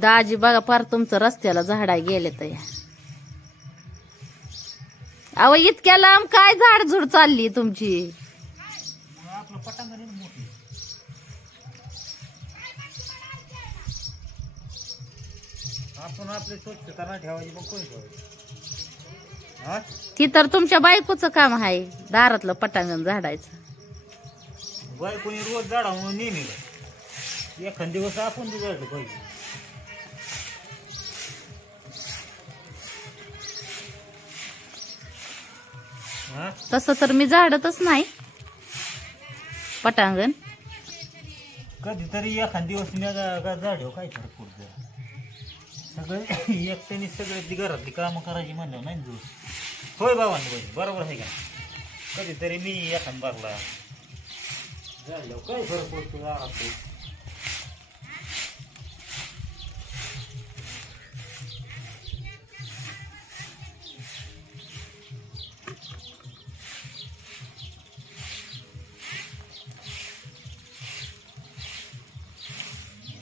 दाजी बघा पार तुमचं रस्त्याला झाडाय गेले तर अहो इतक्या लांब काय झाडझुड चालली तुमची. आपलं पटांगण मोठी आपण आपली स्वच्छता नाही ठेवायची मग कोणी ठेवायची. ती तर तुमच्या बायकोचं काम आहे दारातलं पटांगण झाडायचं. बायकोनी रोज झाडा म्हणून नेहमी एखाद दिवस आपण बी झाडलं पाहिजे. तसं तर मी झाडतच नाही पटांगण. कधीतरी एखाद दिवस झाड काय फरक पडतो. सगळे एकट्याने सगळे ती घरातली कामं करायची म्हणलं नाही दिवस. होय बाबांनी बरोबर आहे का. कधीतरी मी एखाद बारला झाडलं काय फरक पडतो घरात.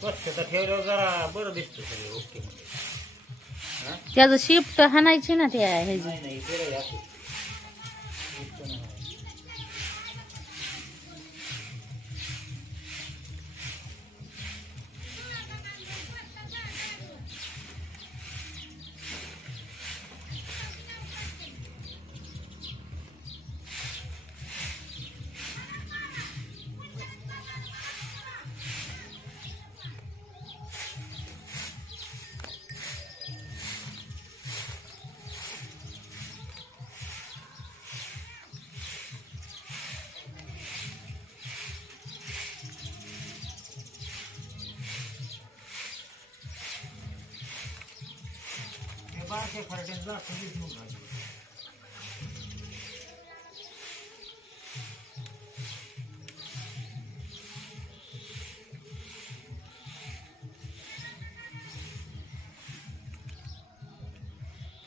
स्वच्छता ठेवल्यावर जरा बरं दिसतं सगळं. ओके त्याचं शिफ्ट हाणायची ना त्या ह्याची. नाही नाही बरं आहे. बारके फरट्यांचा संगीत नव्हता.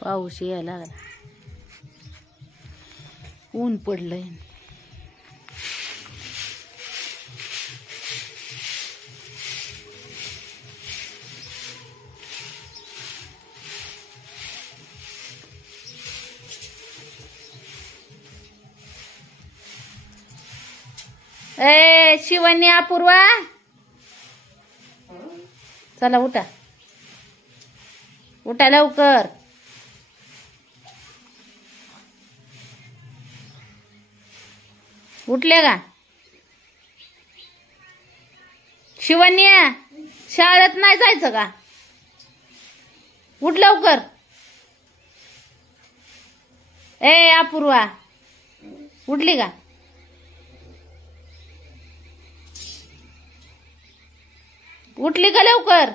पाऊस यायला लागला. ऊन पडलंय. ए शिवानी अपूर्वा चला उठा उठा लवकर. उठले का शिवन्या. शाळेत नाही जायचं का. उठ लवकर. ए अपूर्वा उठली का. उठली का लवकर.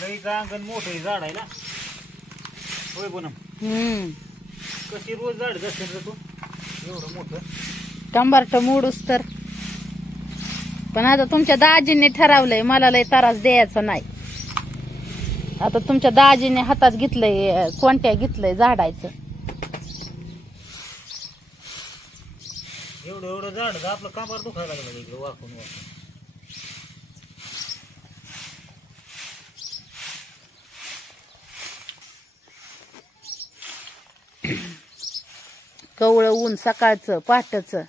लईचं अंगण मोठं झाड आहे ना. होय पूनम. कशी रोज झाड असेल तू एवढं मोठं. कंबरट मोडूस तर. पण आता तुमच्या दाजीने ठरवलंय मला लय त्रास द्यायचा नाही. आता तुमच्या दाजीने हातात घेतलंय कोणत्या घेतलंय झाडायचं. एवढं एवढं झाड आपलं कंबर दुखायला लागलं इकडे वाकून वाकून. कवळं ऊन सकाळचं पहाटचं.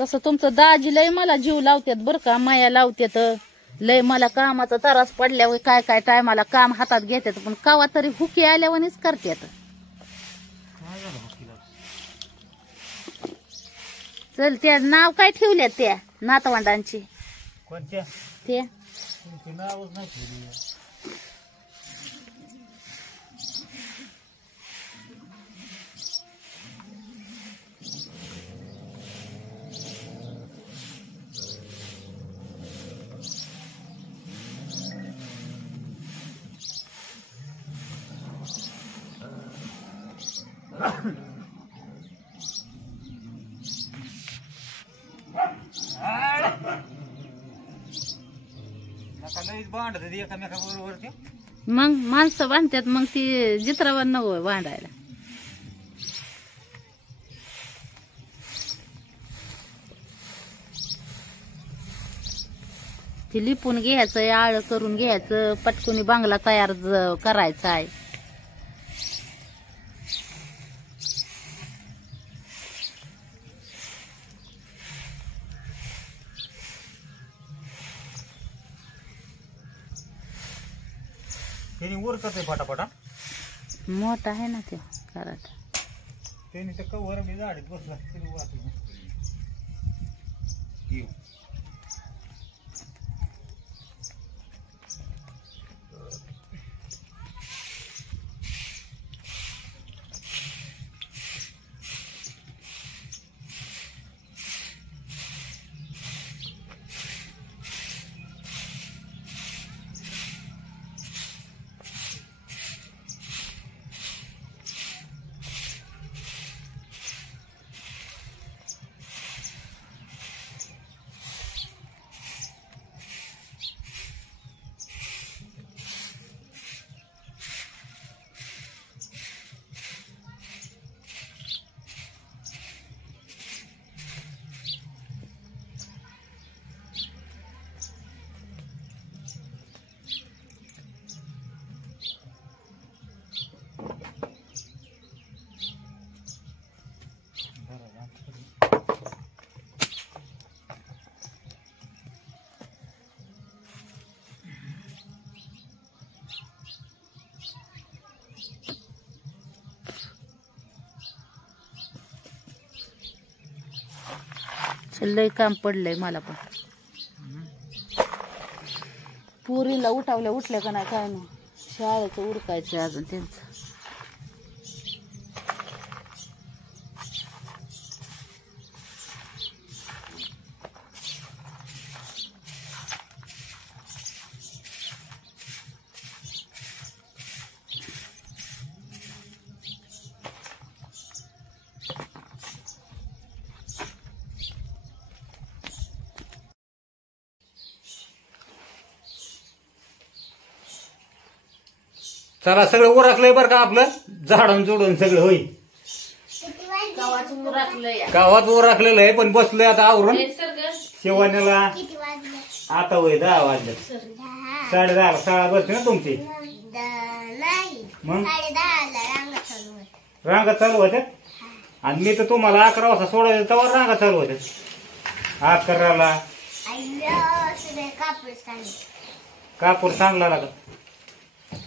तसं तुमचं दाजी लय मला जीव लावतात बरं का, माया लावतात लय. मला कामाचा त्रास पडल्यावर काय काय टायमाला काम हातात घेतात, पण कावा तरी हुकी आल्यावानीच करतात. काय झालं मग तिला? चल, त्या नाव काय ठेवल्यात त्या नातवंडांची? कोणत्या? ते तुमची नावच नाही ठेवली. नका लईच भांडत एकामेकाबरोबर ते. मग माणसं बांधतात, मग ती जित्रावर नको बांधायला. ती लिपून घ्यायचं, आळ करून घ्यायचं, पटकुनी बांगला तयार करायचा आहे. त्यांनी उरकत आहे फटाफटा. मोठा आहे ना ते कराट. त्यांनी तर कवर मी झाडीत बसला तरी वाटलं. येऊ लय काम पडलंय मला पण. पुरीला उठल्या का नाही काय नाही, शाळेचं उरकायचं अजून त्यांचं. चला सगळं उरकलंय बरं का आपलं, झाडून जोडून सगळं होईल. गावात उरकलेलं आहे, पण बसलोय आता आवरून शेवाण्याला. आता होय 10 वाजले, 10:30 शाळा बसते ना तुमची. मग रांगा चालू होत्या, आणि मी तर तुम्हाला 11 वाजता सोडायचं तेव्हा रांगा चालू होत्या. 11ला कापूर चांगला लागत.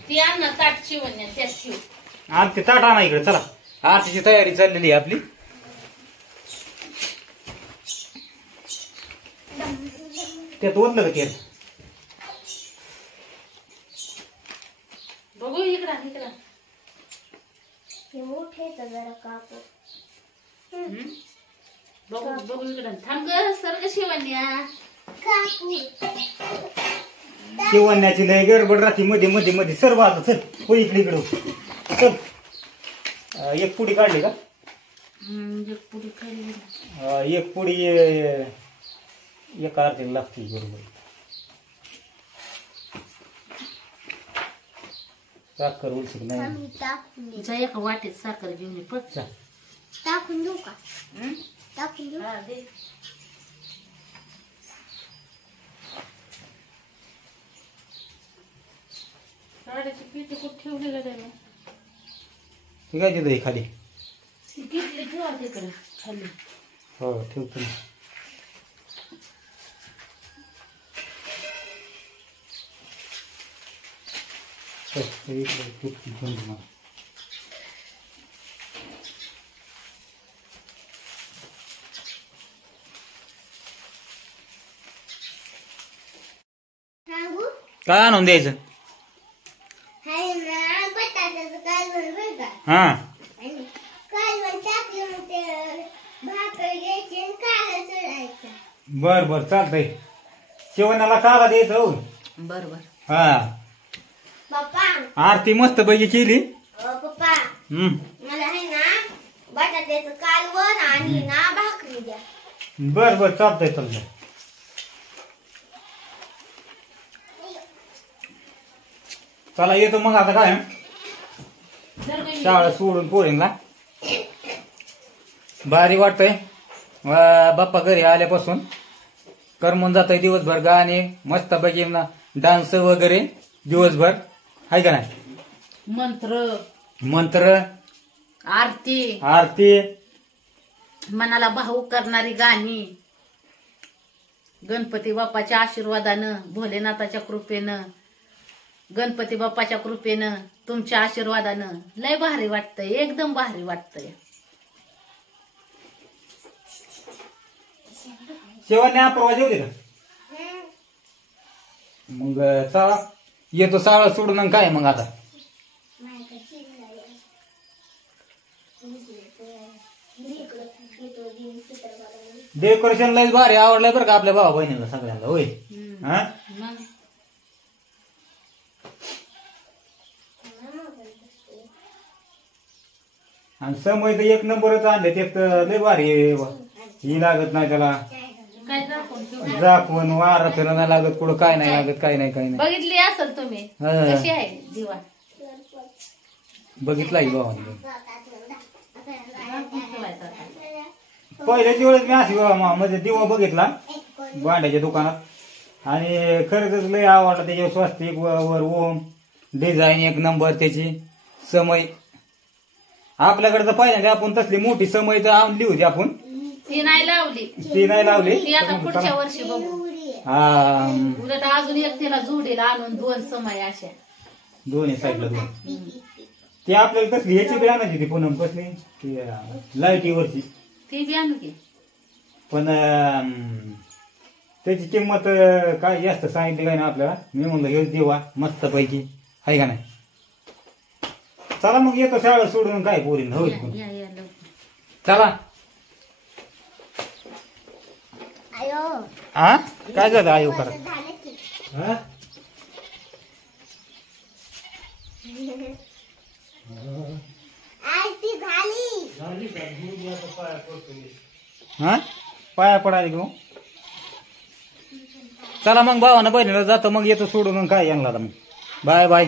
ती अन्न ताट शिवण्या त्यात शिव. आमची ताट आणा इकडे. चला, आरतीची तयारी चाललेली आहे आपली. त्यात ओतलं का तेल? बघू इकडं इकडं. बघू बघू इकडं. थांब ग सर्ग शिवण्या. शिवण्याची लय गडबड राहते मध्ये मध्ये मध्ये. सर्व आता चल हो इकडे इकडं चल. एक पुडी काढली का? एक पुडी खाली. एक पुडी एका आरतीला लागते बरोबर. साखर उलसक नाही. जा एका वाटेत साखर घेऊन ये. पट टाकून देऊ का? टाकून देऊ. हा दे. साड्याची पिठी कुठे ठेवली का त्याला? ठीक आहे तिथं खाली. घेतली ठेवा तिकडे खाली. हो ठेवतो. सांगू काय आणून द्यायचं हाय ना बटाट्याचं कालवण बरं का हा आणि कालवण टाकलं मग ते भाकर घ्यायची आणि काला चढायचा बर बर चालतंय शेवणाला काला द्यायचं हो बर बर. हा पप्पा आरती मस्त पैकी केली पप्पा हम्म मला आहे ना बटाट्याचं कालवण आणि ना भाकरी द्या बर बर चालतंय चालतंय चला येतो मग आता काय शाळा सोडून पोरींला भारी वाटतंय बाप्पा घरी आल्यापासून करमून जातोय दिवसभर गाणे मस्त पैकी ना डान्स वगैरे दिवसभर आहे का नाही मंत्र मंत्र आरती आरती मनाला भावूक करणारी गाणी गणपती बाप्पाच्या आशीर्वादानं भोलेनाथाच्या कृपेनं गणपती बाप्पाच्या कृपेनं तुमच्या आशीर्वादानं लय भारी वाटतंय एकदम भारी वाटतंय. शेवटने परवा जेवते का मग चला येतो साळा सोडून आणि काय मग आता डेकोरेशन लयच भारी आवडलंय बरं का आपल्या भावा बहिणीला सगळ्यांना होय हा मग आणि समय तर एक नंबरच आणले ते तर लय भारी आहे बा. ही लागत नाही त्याला काय दाखवून ठेवलं? झाकून वारा फिरा नाही लागत कुठं काय नाही लागत काय नाही काय नाही बघितली असेल तुम्ही हा. कशी आहे दिवा बघितला की भावाने ठेवायचा आता. पहिल्याची वेळेस मी अशी म्हणजे दिवा बघितला भांड्याच्या दुकानात आणि खरंच लय आवडला त्याच्यावर स्वस्तिक वर ओम डिझाईन एक नंबर त्याची समय आपल्याकडे तर पाहिजे आपण तसली मोठी समय तर आणली होती आपण ती नाही लावली ती नाही लावली ती आता पुढच्या वर्षी बघू हा उलट अजून एक तिला जोडीला आणून 2 समय अशा दोन्ही साईडला दोन ती आपल्याला कसली ह्याची बी आणायची ती पूनम कसली ती लाईटीवरची ती बी आणू की पण त्याची किंमत काय जास्त सांगितली काय ना आपल्याला मी म्हणलं हेच देवा मस्त पैकी आहे का नाही चला मग येतो शाळा सोडून काय पोरीन होईल या लवकर. चला आयो हा काय झालं आयो करा झालं की हा? आरती झाली हा पाया पडायला घेऊ चला मग भावानं बहिणीला जातो मग येतो सोडून काय यांना मग बाय बाय